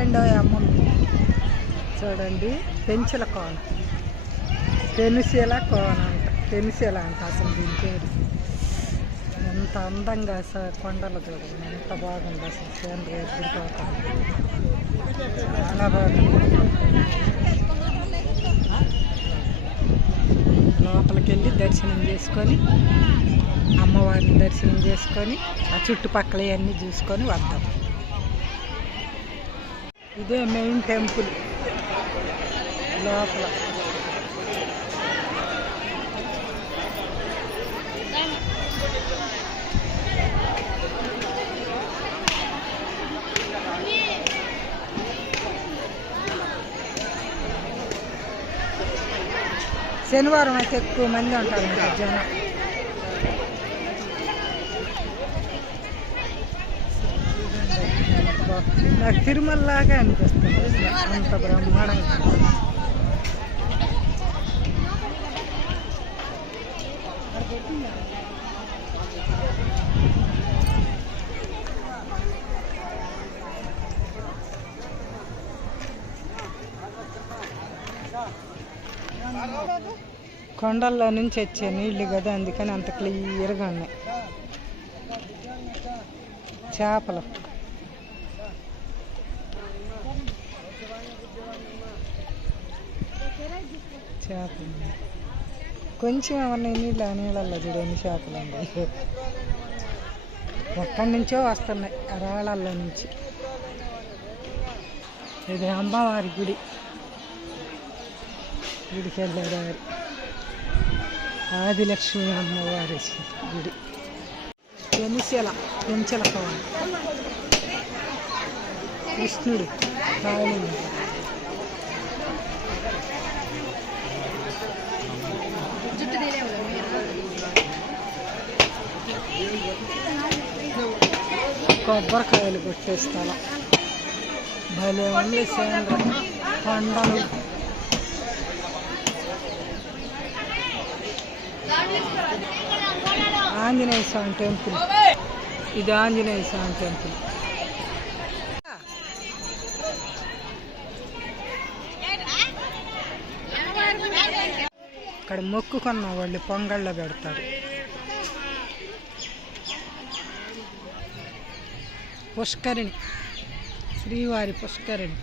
And అమ్మ చూడండి పెంచల కోన. పెనుసీల కోన అంట. పెనుసీల అంట అసలు దీని పేరు. ఎంత అందంగా స కొండలు చూడండి ఎంత బాగుంది అసలు సేంద్రియ గుడికోట చాలా బాగుంది. లోపలికి వెళ్ళి దర్శనం చేసుకొని అమ్మవారిని దర్శనం చేసుకొని ఆ చుట్టుపక్కల అన్నీ చూసుకొని వద్దాం. ఇదే మెయిన్ టెంపుల్ లోపల శనివారం అయితే ఎక్కువ మంది ఉంటారు ఇంకా జనం నాకు తిరుమల లాగా అనిపిస్తుంది. అంత బ్రహ్మాండంగా. కొండల్లో నుంచి వచ్చే నీళ్ళు కదా అందుకని అంత క్లియర్గా ఉన్నాయి. చేపలు. చేపలు. కొంచెం ఏమన్నా నీళ్ళు ఆ నీళ్ళల్లో చూడండి చేపలు ఉన్నాయి. ఎక్కడి నుంచో వస్తున్నాయి ఆ రాళ్ళల్లో నుంచి. ఇది అమ్మవారి గుడి. గుడికి వెళ్ళేదారి ఆదిలక్ష్మి అమ్మవారి గుడి. పెంచెల ఎంచెల కోన కృష్ణుడు కాళీ కొబ్బరికాయలు కొట్టే స్థలం భలే ఉంది సేంద్ర కొండలు ఆంజనేయ స్వామి టెంపుల్. ఇది ఆంజనేయ స్వామి టెంపుల్. ఇక్కడ మొక్కుకున్న వాళ్ళు పొంగళ్ళ పెడతారు. పుష్కరిణి. శ్రీవారి పుష్కరిణి.